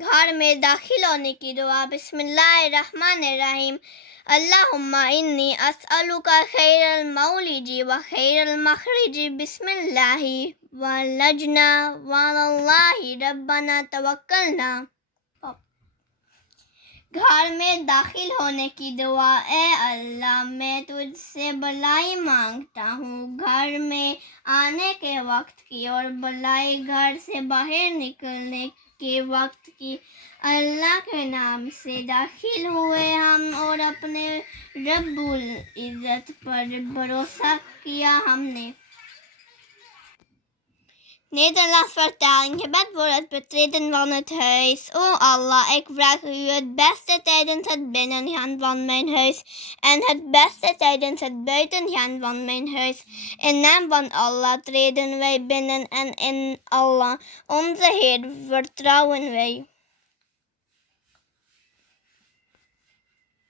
घर में दाखिल होने की दुआ। बिस्मिल्लाहिर्रहमानिर्रहीम। अल्लाहुम्मा इन्नी अस्अलुका खैरल मौलिजी व खैरल मखरिजी बिस्मिल्लाहि वलजना वअलल्लाहि रब्बना तवक्कलना। घर में दाखिल होने की दुआ। ए अल्लाह, मैं तुझसे भलाई मांगता हूँ घर में आने के वक्त की और भलाई घर से बाहर निकलने के वक्त की। अल्लाह के नाम से दाखिल हुए हम और अपने रब्बुल इज़्ज़त पर भरोसा किया हमने। Nederlands vertaling. Gebedwoord betreden van het huis. O Allah, ik vraag u het beste tijdens het binnengaan van mijn huis en het beste tijdens het buitengaan van mijn huis. In naam van Allah treden wij binnen en in Allah, onze Heer, vertrouwen wij.